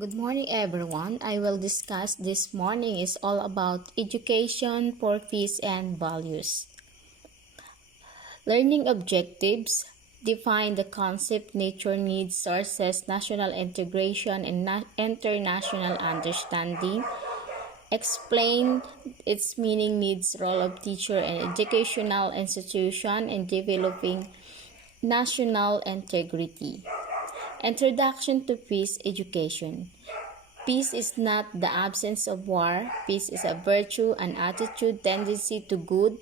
Good morning, everyone. I will discuss this morning is all about education for peace and values. Learning objectives define the concept, nature needs, sources, national integration, and international understanding. Explain its meaning, needs, role of teacher and educational institution in developing national integrity. Introduction to peace education. Peace is not the absence of war. Peace is a virtue, an attitude, tendency to good,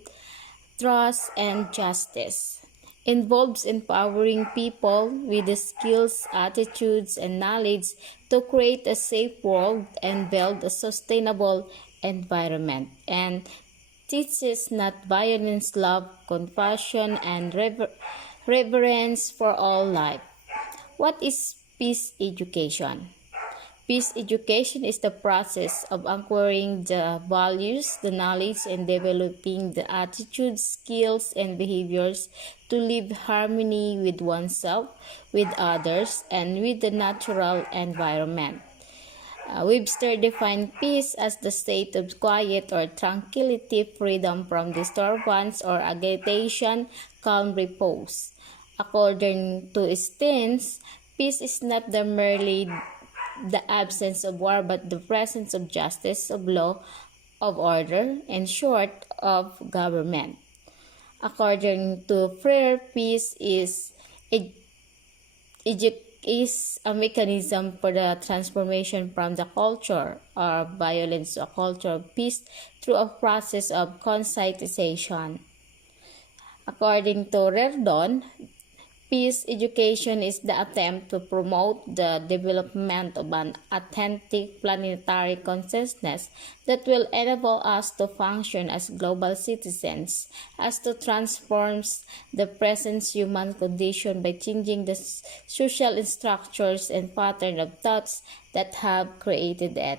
trust, and justice. Involves empowering people with the skills, attitudes, and knowledge to create a safe world and build a sustainable environment. And teaches not violence, love, compassion, and reverence for all life. What is peace education? Peace education is the process of acquiring the values, the knowledge, and developing the attitudes, skills, and behaviors to live harmony with oneself, with others, and with the natural environment. Webster defined peace as the state of quiet or tranquility, freedom from disturbance or agitation, calm repose. According to Stearns, peace is not the merely the absence of war but the presence of justice, of law, of order, in short, of government. According to Freire, peace is a mechanism for the transformation from the culture of violence to a culture of peace through a process of conscientization. According to Reardon, peace education is the attempt to promote the development of an authentic planetary consciousness that will enable us to function as global citizens, as to transform the present human condition by changing the social structures and pattern of thoughts that have created it.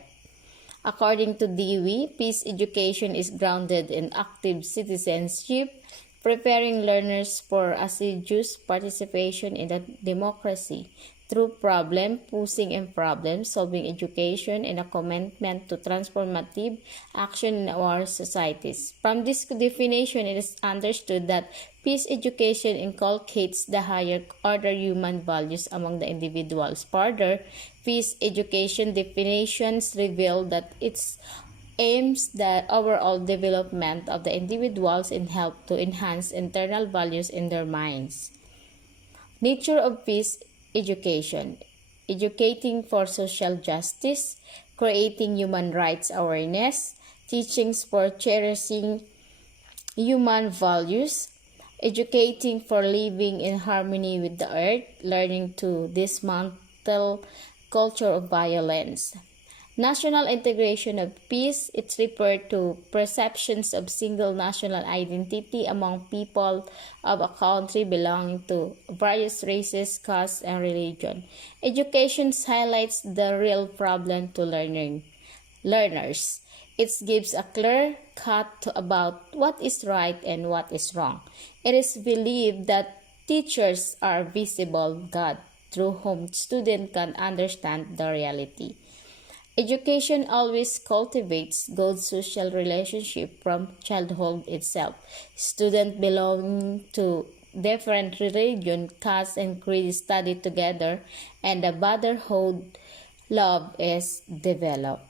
According to Dewey, peace education is grounded in active citizenship, preparing learners for assiduous participation in the democracy through problem-posing and problem-solving education and a commitment to transformative action in our societies. From this definition, it is understood that peace education inculcates the higher order human values among the individuals. Further, peace education definitions reveal that its aims the overall development of the individuals and help to enhance internal values in their minds. Nature of peace education: educating for social justice, creating human rights awareness, teachings for cherishing human values, educating for living in harmony with the earth, learning to dismantle culture of violence. National integration of peace, it's referred to perceptions of single national identity among people of a country belonging to various races, castes, and religion. Education highlights the real problem to learners. It gives a clear cut about what is right and what is wrong. It is believed that teachers are visible God through whom students can understand the reality. Education always cultivates good social relationship from childhood itself. Students belonging to different religion, caste, and creed study together, and the brotherhood love is developed.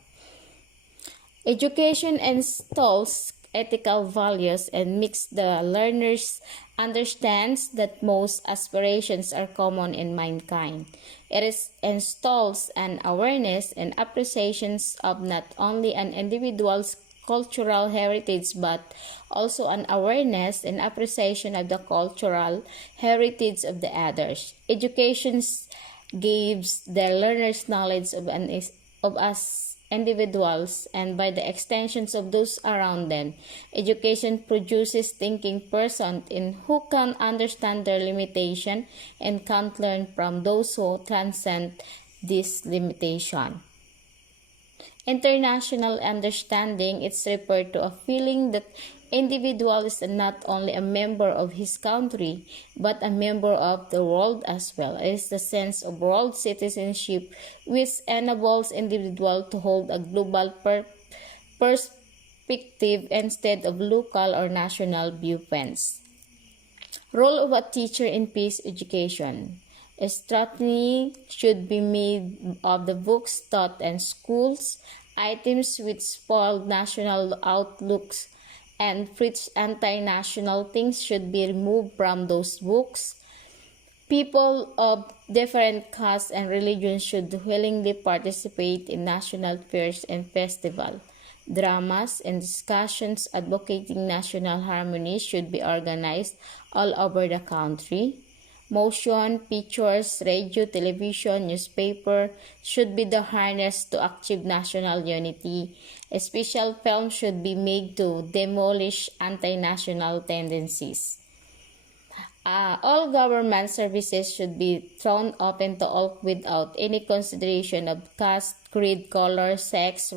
Education installs ethical values and makes the learners understands that most aspirations are common in mankind. It installs an awareness and appreciations of not only an individual's cultural heritage but also an awareness and appreciation of the cultural heritage of the others. Education gives the learners knowledge of us individuals and by the extensions of those around them. Education produces thinking persons in who can understand their limitation and can learn from those who transcend this limitation. International understanding is referred to a feeling that Individual is not only a member of his country, but a member of the world as well. It is the sense of world citizenship which enables individual to hold a global perspective instead of local or national viewpoints. Role of a teacher in peace education. Scrutiny should be made of the books taught in schools. Items which spoil national outlooks and preach anti-national things should be removed from those books. People of different castes and religions should willingly participate in national fairs and festivals. Dramas and discussions advocating national harmony should be organized all over the country. Motion, pictures, radio, television, newspaper should be the harness to achieve national unity. A special film should be made to demolish anti-national tendencies. All government services should be thrown open to all without any consideration of caste, creed, color, sex,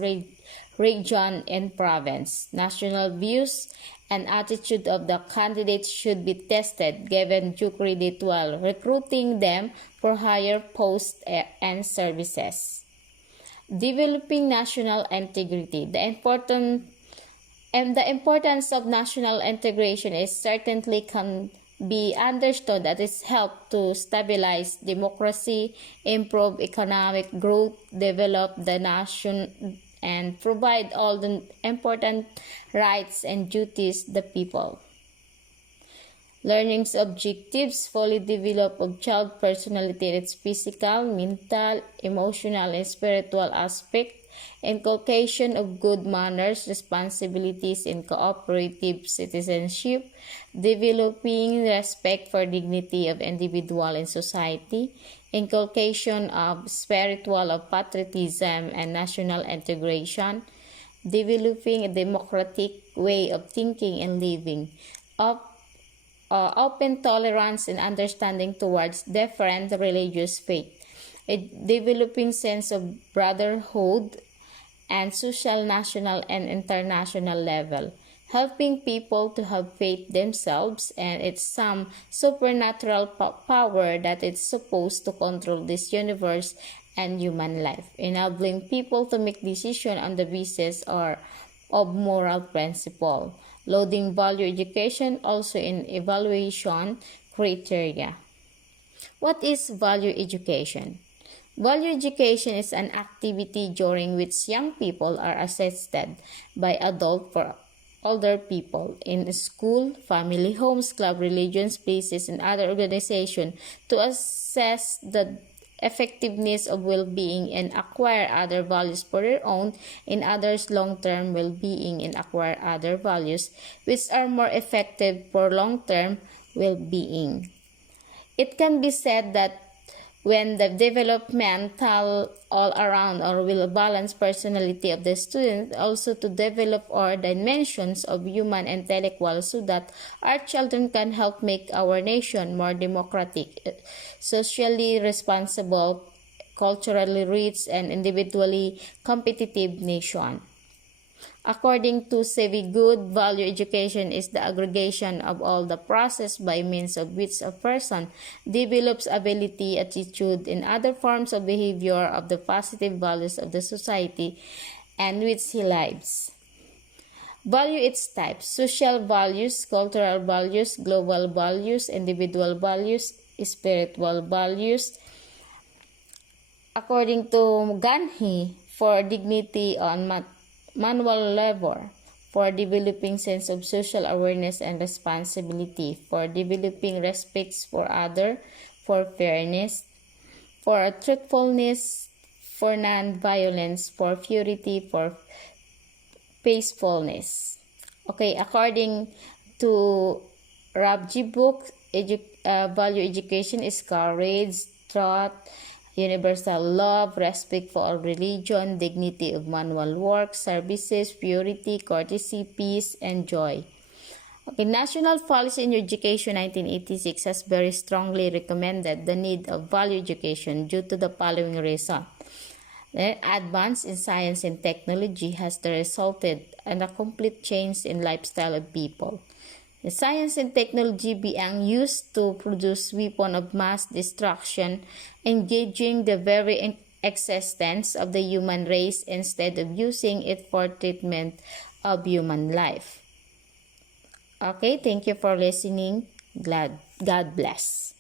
region, and province. National views and attitude of the candidates should be tested, given due credit while recruiting them for higher posts and services. Developing national integrity. The importance of national integration is certainly can be understood that it's helped to stabilize democracy, improve economic growth, develop the nation, and provide all the important rights and duties the people. Learning's objectives fully develop of child personality in its physical, mental, emotional, and spiritual aspect, inculcation of good manners, responsibilities, and cooperative citizenship, developing respect for dignity of individual and society, inculcation of spiritual of patriotism and national integration, developing a democratic way of thinking and living, open tolerance and understanding towards different religious faith, a developing sense of brotherhood and social, national, and international level, helping people to have faith themselves and it's some supernatural power that is supposed to control this universe and human life, enabling people to make decisions on the basis or of moral principle, loading value education also in evaluation criteria. What is value education? Value education is an activity during which young people are assisted by adults for older people in school, family, homes, club, religions, places, and other organizations to assess the effectiveness of well-being and acquire other values for their own and others' long-term well-being and acquire other values which are more effective for long-term well-being. It can be said that when the developmental all-around or well-balanced personality of the student also to develop all dimensions of human intellectual so that our children can help make our nation more democratic, socially responsible, culturally rich, and individually competitive nation. According to Good, value education is the aggregation of all the process by means of which a person develops ability, attitude, and other forms of behavior of the positive values of the society and which he lives. Value its types: social values, cultural values, global values, individual values, spiritual values. According to Ganhi, for dignity on manual labor, for developing sense of social awareness and responsibility, for developing respect for other, for fairness, for truthfulness, for non-violence, for purity, for peacefulness. Okay, according to Rabji book, value education is courage, truth, universal love, respect for all religion, dignity of manual work, services, purity, courtesy, peace, and joy. Okay, National Policy in Education 1986 has very strongly recommended the need of value education due to the following reason. Advance in science and technology has resulted in a complete change in lifestyle of people. The science and technology being used to produce weapons of mass destruction, engaging the very existence of the human race instead of using it for treatment of human life. Okay, thank you for listening. God bless.